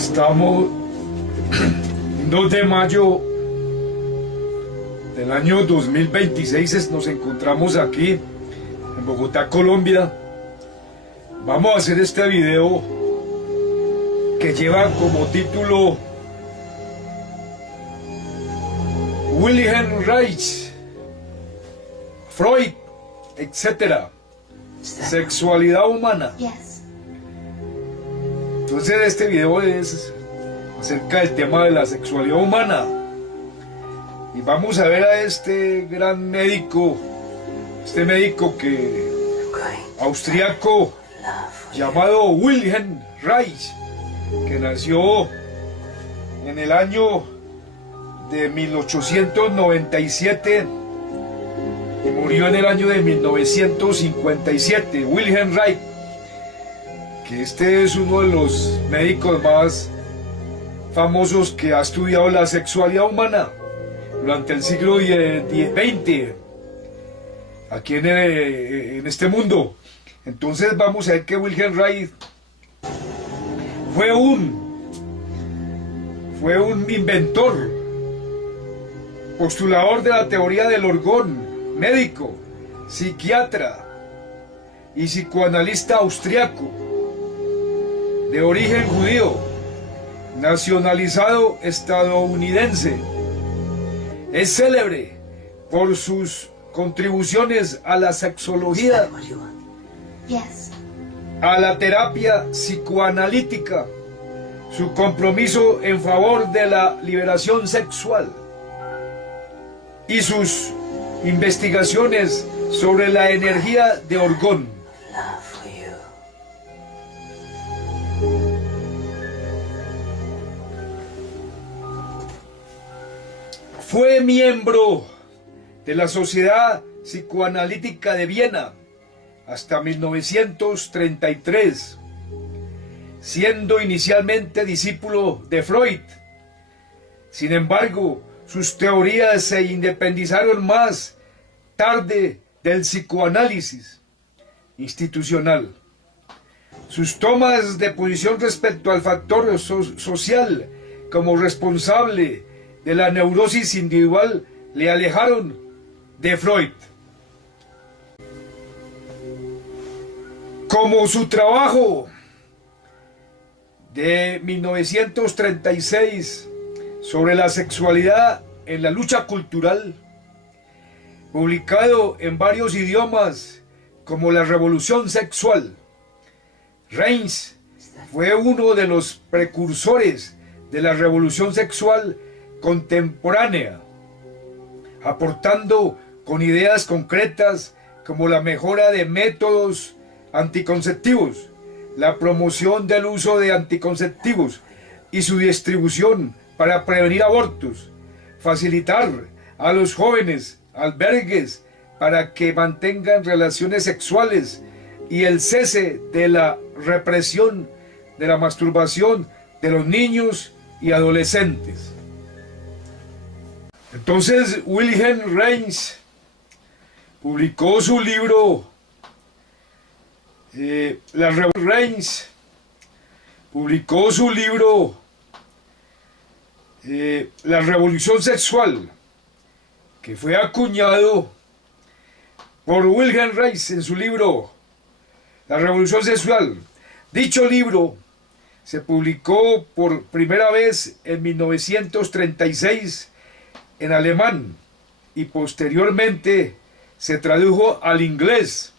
Estamos 2 de mayo del año 2026, nos encontramos aquí en Bogotá, Colombia. Vamos a hacer este video que lleva como título Wilhelm Reich, Freud, etc. Sexualidad humana. Entonces este video es acerca del tema de la sexualidad humana. Y vamos a ver a este gran médico, austriaco, llamado Wilhelm Reich, que nació en el año de 1897 y murió en el año de 1957. Wilhelm Reich, que este es uno de los médicos más famosos que ha estudiado la sexualidad humana durante el siglo XX aquí en este mundo. Entonces vamos a ver que Wilhelm Reich fue un inventor, postulador de la teoría del orgón, médico, psiquiatra y psicoanalista austriaco de origen judío, nacionalizado estadounidense. Es célebre por sus contribuciones a la sexología, a la terapia psicoanalítica, su compromiso en favor de la liberación sexual y sus investigaciones sobre la energía de orgón. Fue miembro de la Sociedad Psicoanalítica de Viena hasta 1933, siendo inicialmente discípulo de Freud. Sin embargo, sus teorías se independizaron más tarde del psicoanálisis institucional. Sus tomas de posición respecto al factor social como responsable de la neurosis individual le alejaron de Freud. Como su trabajo de 1936 sobre la sexualidad en la lucha cultural, publicado en varios idiomas como La Revolución Sexual, Reich fue uno de los precursores de la revolución sexual contemporánea, aportando con ideas concretas como la mejora de métodos anticonceptivos, la promoción del uso de anticonceptivos y su distribución para prevenir abortos, facilitar a los jóvenes albergues para que mantengan relaciones sexuales y el cese de la represión de la masturbación de los niños y adolescentes. Entonces Wilhelm Reich publicó su libro La Revolución Sexual, que fue acuñado por Wilhelm Reich en su libro La Revolución Sexual. Dicho libro se publicó por primera vez en 1936 en alemán y posteriormente se tradujo al inglés.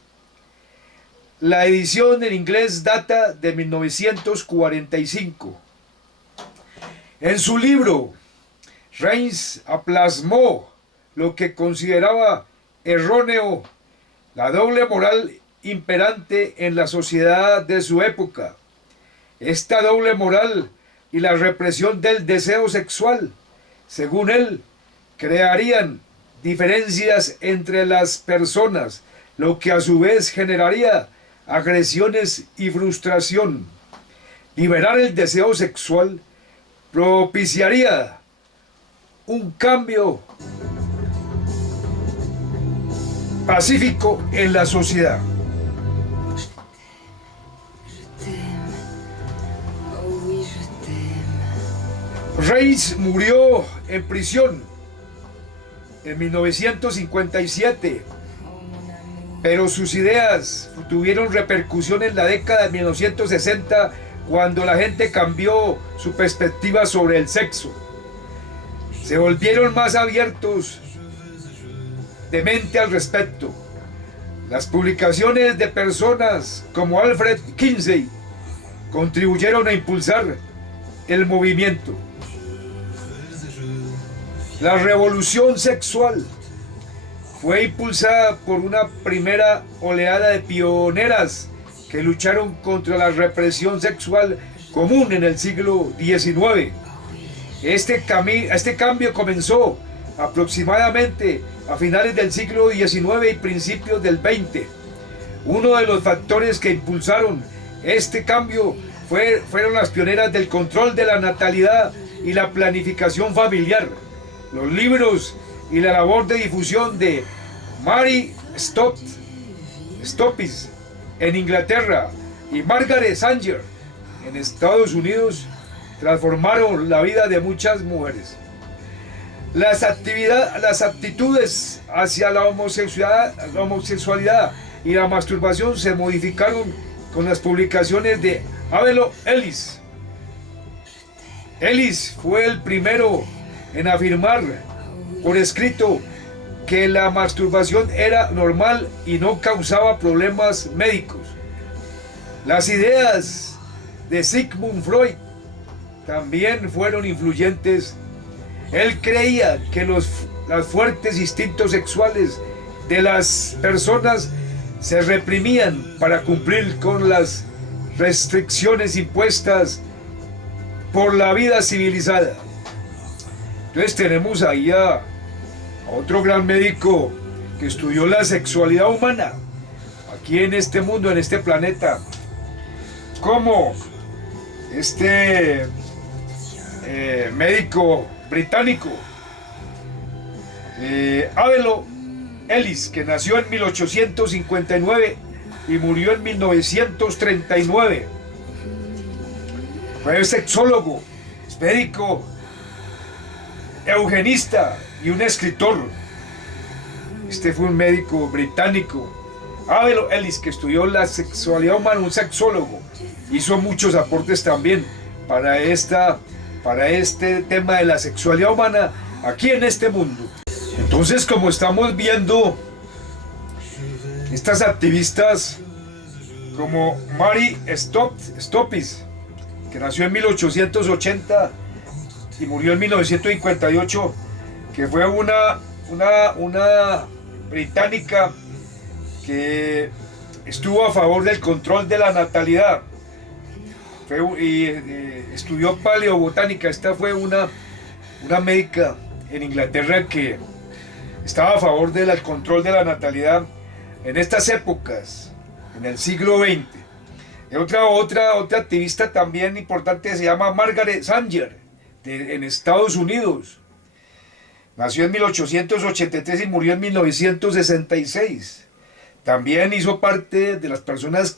La edición en inglés data de 1945. En su libro, Reich plasmó lo que consideraba erróneo, la doble moral imperante en la sociedad de su época. Esta doble moral y la represión del deseo sexual, según él, crearían diferencias entre las personas, lo que a su vez generaría agresiones y frustración. Liberar el deseo sexual propiciaría un cambio pacífico en la sociedad. Reis murió en prisión en 1957, pero sus ideas tuvieron repercusión en la década de 1960, cuando la gente cambió su perspectiva sobre el sexo. Se volvieron más abiertos de mente al respecto. Las publicaciones de personas como Alfred Kinsey contribuyeron a impulsar el movimiento. La revolución sexual fue impulsada por una primera oleada de pioneras que lucharon contra la represión sexual común en el siglo XIX. Este cambio comenzó aproximadamente a finales del siglo XIX y principios del XX. Uno de los factores que impulsaron este cambio fueron las pioneras del control de la natalidad y la planificación familiar. Los libros y la labor de difusión de Mary Stopes en Inglaterra y Margaret Sanger en Estados Unidos transformaron la vida de muchas mujeres. Las actitudes hacia la homosexualidad y la masturbación se modificaron con las publicaciones de Abelo Ellis. Ellis fue el primero en afirmar por escrito que la masturbación era normal y no causaba problemas médicos. Las ideas de Sigmund Freud también fueron influyentes. Él creía que los fuertes instintos sexuales de las personas se reprimían para cumplir con las restricciones impuestas por la vida civilizada. Entonces tenemos ahí a otro gran médico que estudió la sexualidad humana aquí en este mundo, en este planeta, como este médico británico Abelo Ellis, que nació en 1859 y murió en 1939. Fue sexólogo, médico, eugenista y un escritor. Este fue un médico británico, Abelo Ellis, que estudió la sexualidad humana, un sexólogo. Hizo muchos aportes también para este tema de la sexualidad humana aquí en este mundo. Entonces, como estamos viendo, estas activistas como Mary Stopes, que nació en 1880 y murió en 1958, que fue una británica que estuvo a favor del control de la natalidad y estudió paleobotánica. Esta fue una médica en Inglaterra que estaba a favor del control de la natalidad en estas épocas, en el siglo XX. Otra activista también importante se llama Margaret Sanger, en Estados Unidos. Nació en 1883 y murió en 1966. También hizo parte de las personas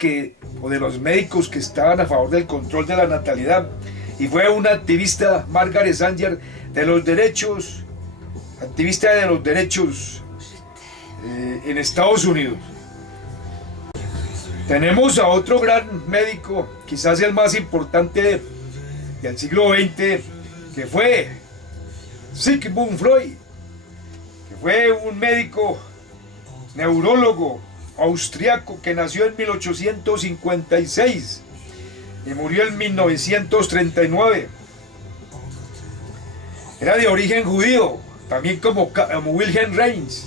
o de los médicos que estaban a favor del control de la natalidad. Y fue una activista, Margaret Sanger, de los derechos, activista de los derechos en Estados Unidos. Tenemos a otro gran médico, quizás el más importante del siglo XX, que fue Sigmund Freud, que fue un médico neurólogo austriaco que nació en 1856 y murió en 1939. Era de origen judío, también como Wilhelm Reich,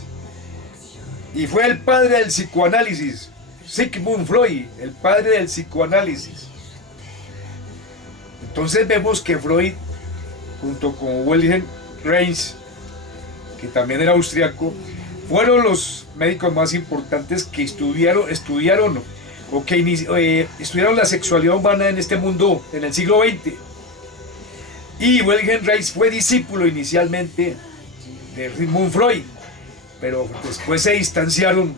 y fue el padre del psicoanálisis. Sigmund Freud, el padre del psicoanálisis. Entonces vemos que Freud, junto con Wilhelm Reich, que también era austriaco, fueron los médicos más importantes que estudiaron la sexualidad humana en este mundo en el siglo XX. Y Wilhelm Reich fue discípulo inicialmente de Sigmund Freud, pero después se distanciaron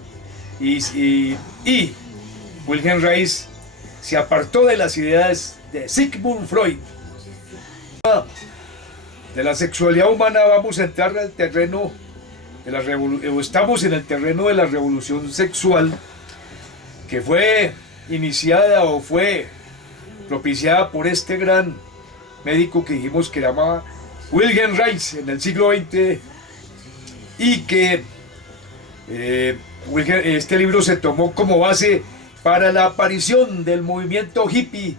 y Wilhelm Reich se apartó de las ideas de Sigmund Freud. de la sexualidad humana vamos a entrar al terreno estamos en el terreno de la revolución sexual, que fue iniciada o fue propiciada por este gran médico que dijimos que llamaba Wilhelm Reich en el siglo XX, y que este libro se tomó como base para la aparición del movimiento hippie,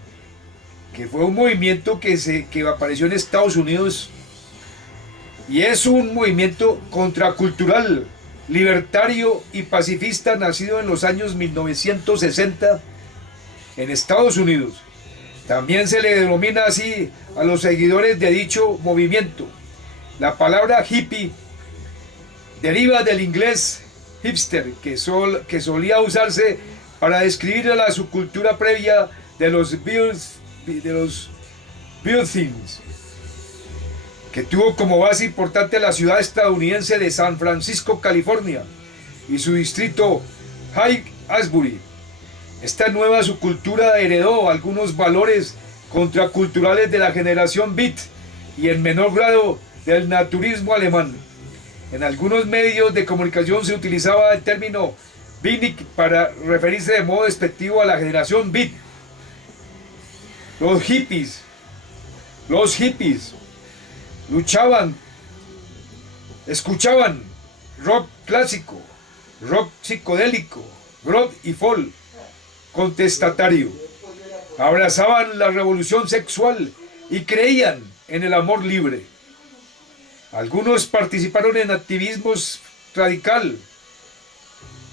que fue un movimiento que apareció en Estados Unidos, y es un movimiento contracultural, libertario y pacifista, nacido en los años 1960 en Estados Unidos. También se le denomina así a los seguidores de dicho movimiento. La palabra hippie deriva del inglés hipster, que solía usarse para describir a la subcultura previa de los Puritans, que tuvo como base importante la ciudad estadounidense de San Francisco, California, y su distrito Haight-Ashbury. Esta nueva subcultura heredó algunos valores contraculturales de la generación Beat y en menor grado del naturismo alemán. En algunos medios de comunicación se utilizaba el término Beatnik para referirse de modo despectivo a la generación Beat. Los hippies escuchaban rock clásico, rock psicodélico, grunge y folk contestatario. Abrazaban la revolución sexual y creían en el amor libre. Algunos participaron en activismos radical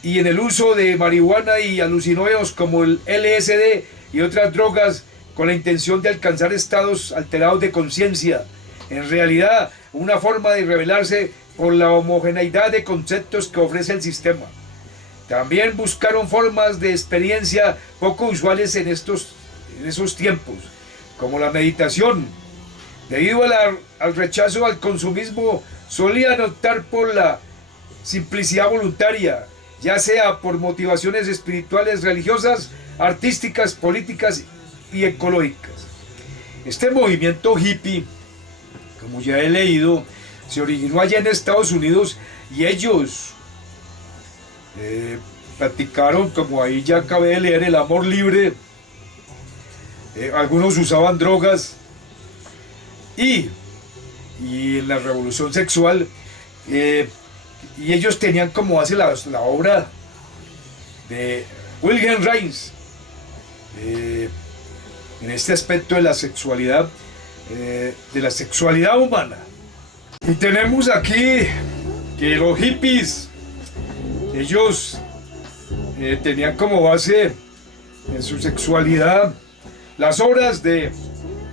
y en el uso de marihuana y alucinógenos como el LSD y otras drogas con la intención de alcanzar estados alterados de conciencia. En realidad, una forma de rebelarse por la homogeneidad de conceptos que ofrece el sistema. También buscaron formas de experiencia poco usuales en esos tiempos, como la meditación. Debido al rechazo al consumismo, solían optar por la simplicidad voluntaria, ya sea por motivaciones espirituales, religiosas, artísticas, políticas y ecológicas. Este movimiento hippie, como ya he leído, se originó allá en Estados Unidos, y ellos practicaron, como ahí ya acabé de leer, el amor libre. Algunos usaban drogas y en la revolución sexual, y ellos tenían como base la obra de Wilhelm Reich en este aspecto de la sexualidad humana. Y tenemos aquí que los hippies, ellos tenían como base en su sexualidad las obras de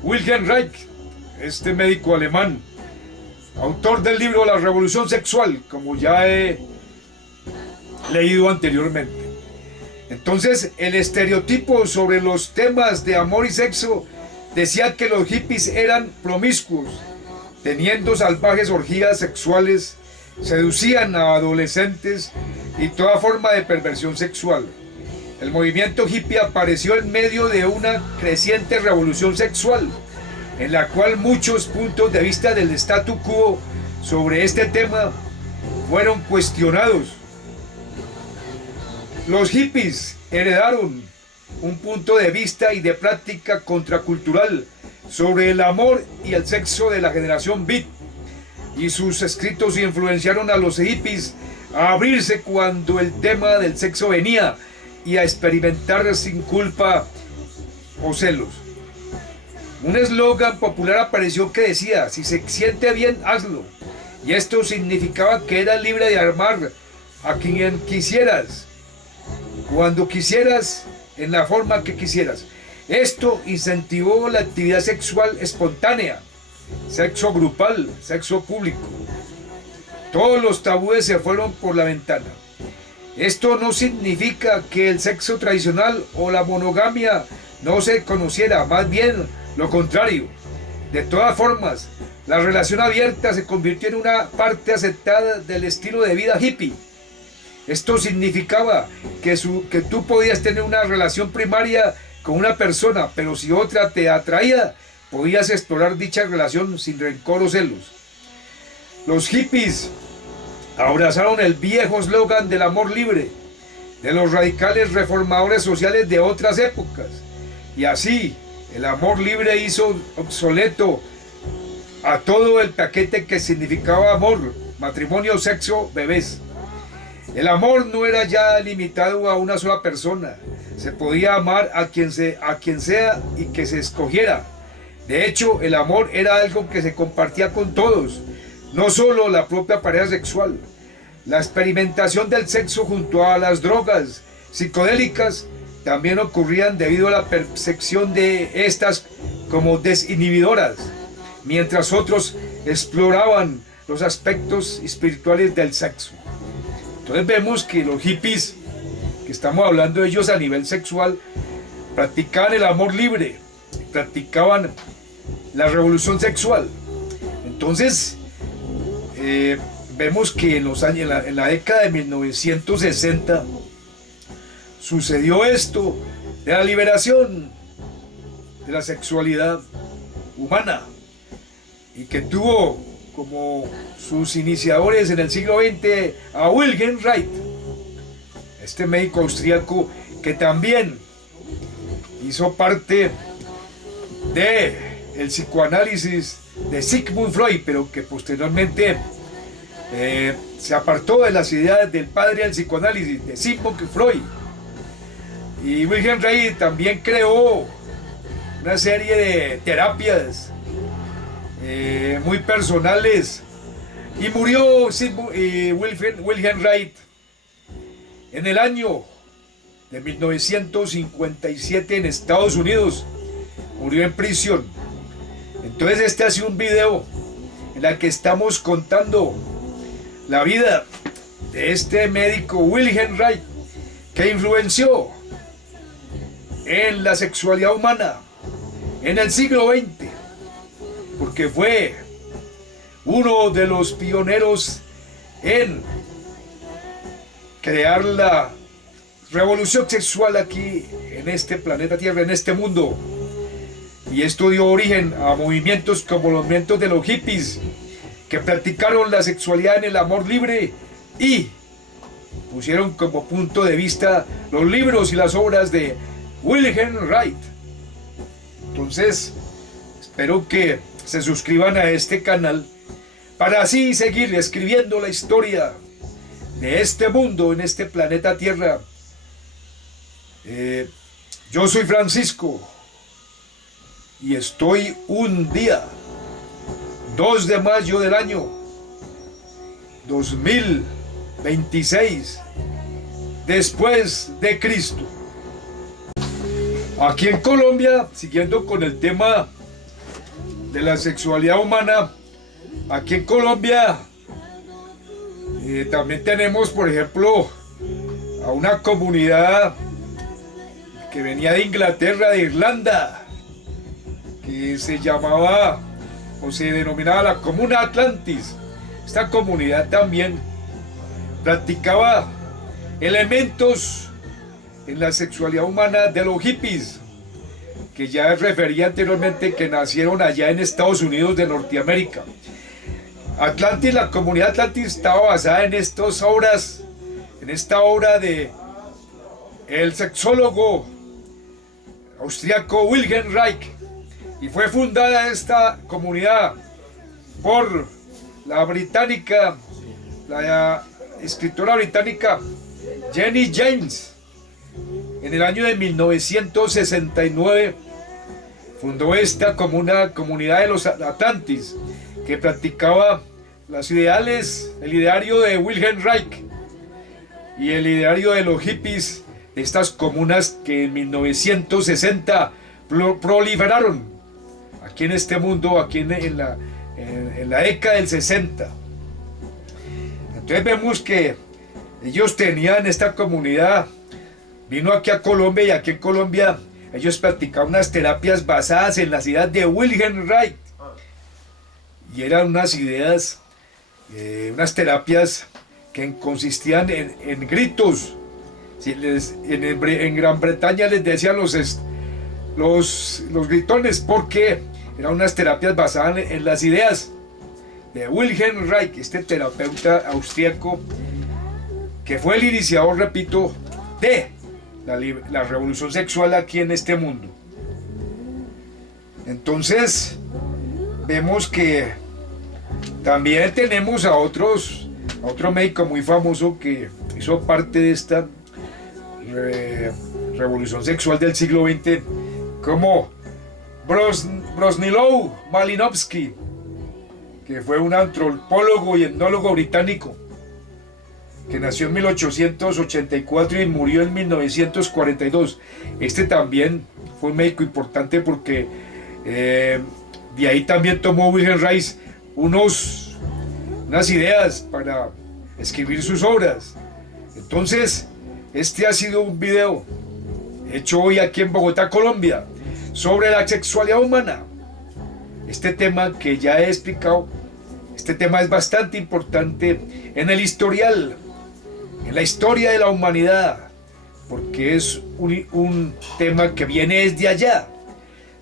Wilhelm Reich, este médico alemán, autor del libro La Revolución Sexual, como ya he leído anteriormente. Entonces, el estereotipo sobre los temas de amor y sexo decía que los hippies eran promiscuos, teniendo salvajes orgías sexuales, seducían a adolescentes y toda forma de perversión sexual. El movimiento hippie apareció en medio de una creciente revolución sexual, en la cual muchos puntos de vista del statu quo sobre este tema fueron cuestionados. Los hippies heredaron un punto de vista y de práctica contracultural sobre el amor y el sexo de la generación Beat, y sus escritos influenciaron a los hippies a abrirse cuando el tema del sexo venía y a experimentar sin culpa o celos. Un eslogan popular apareció que decía: si se siente bien, hazlo. Y esto significaba que eras libre de amar a quien quisieras, cuando quisieras, en la forma que quisieras. Esto incentivó la actividad sexual espontánea, sexo grupal, sexo público. Todos los tabúes se fueron por la ventana. Esto no significa que el sexo tradicional o la monogamia no se conociera, más bien lo contrario. De todas formas, la relación abierta se convirtió en una parte aceptada del estilo de vida hippie. Esto significaba que tú podías tener una relación primaria con una persona, pero si otra te atraía, podías explorar dicha relación sin rencor o celos. Los hippies abrazaron el viejo eslogan del amor libre de los radicales reformadores sociales de otras épocas, y así el amor libre hizo obsoleto a todo el paquete que significaba amor, matrimonio, sexo, bebés. El amor no era ya limitado a una sola persona, se podía amar a quien sea y que se escogiera. De hecho, el amor era algo que se compartía con todos, no solo la propia pareja sexual. La experimentación del sexo junto a las drogas psicodélicas también ocurrían debido a la percepción de estas como desinhibidoras, mientras otros exploraban los aspectos espirituales del sexo. Entonces vemos que los hippies, que estamos hablando de ellos a nivel sexual, practicaban el amor libre, practicaban la revolución sexual. Entonces vemos que en la década de 1960 sucedió esto de la liberación de la sexualidad humana, y que tuvo como sus iniciadores en el siglo XX a Wilhelm Reich, este médico austríaco que también hizo parte del psicoanálisis de Sigmund Freud, pero que posteriormente se apartó de las ideas del padre del psicoanálisis, de Sigmund Freud. Y Wilhelm Reich también creó una serie de terapias muy personales, y murió Wilhelm Reich en el año de 1957 en Estados Unidos. Murió en prisión. Entonces este ha sido un video en la que estamos contando la vida de este médico Wilhelm Reich, que influenció en la sexualidad humana en el siglo XX, porque fue uno de los pioneros en crear la revolución sexual aquí en este planeta Tierra, en este mundo. Y esto dio origen a movimientos como los movimientos de los hippies, que practicaron la sexualidad en el amor libre y pusieron como punto de vista los libros y las obras de Wilhelm Reich. Entonces, espero que se suscriban a este canal para así seguir escribiendo la historia de este mundo en este planeta Tierra. Yo soy Francisco y estoy un día 2 de mayo del año 2026 después de Cristo. Aquí en Colombia, siguiendo con el tema de la sexualidad humana, aquí en Colombia también tenemos, por ejemplo, a una comunidad que venía de Inglaterra, de Irlanda, que se llamaba o se denominaba la Comuna Atlantis. Esta comunidad también practicaba elementos en la sexualidad humana de los hippies, que ya refería anteriormente, que nacieron allá en Estados Unidos de Norteamérica. Atlantis, la comunidad Atlantis estaba basada en esta obra de el sexólogo austríaco Wilhelm Reich, y fue fundada esta comunidad por la escritora británica Jenny James. En el año de 1969 fundó esta comunidad de los Atlantis, que practicaba los ideales, el ideario de Wilhelm Reich y el ideario de los hippies, de estas comunas que en 1960 proliferaron aquí en este mundo, aquí en la década del 60. Entonces vemos que ellos tenían esta comunidad, vino aquí a Colombia, y aquí en Colombia ellos practicaban unas terapias basadas en las ideas de Wilhelm Reich, y eran unas ideas, unas terapias que consistían en gritos. En Gran Bretaña les decían los gritones, porque eran unas terapias basadas en las ideas de Wilhelm Reich, este terapeuta austríaco que fue el iniciador, repito, de la revolución sexual aquí en este mundo. Entonces vemos que también tenemos a otro médico muy famoso que hizo parte de esta revolución sexual del siglo XX, como Bronislaw Malinowski, que fue un antropólogo y etnólogo británico, que nació en 1884 y murió en 1942. Este también fue un médico importante porque de ahí también tomó Wilhelm Reich unas ideas para escribir sus obras. Entonces, este ha sido un video hecho hoy aquí en Bogotá, Colombia, sobre la sexualidad humana. Este tema que ya he explicado, este tema es bastante importante en el historial, en la historia de la humanidad, porque es un tema que viene desde allá,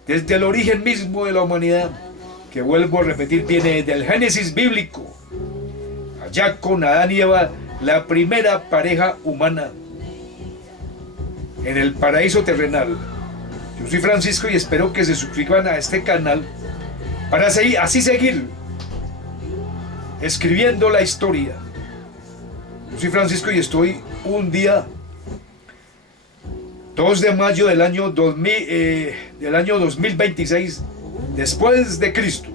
desde el origen mismo de la humanidad, que vuelvo a repetir, viene del Génesis bíblico, allá con Adán y Eva, la primera pareja humana en el paraíso terrenal. Yo soy Francisco y espero que se suscriban a este canal para así seguir escribiendo la historia. Yo soy Francisco y estoy un día 2 de mayo del año 2026 después de Cristo.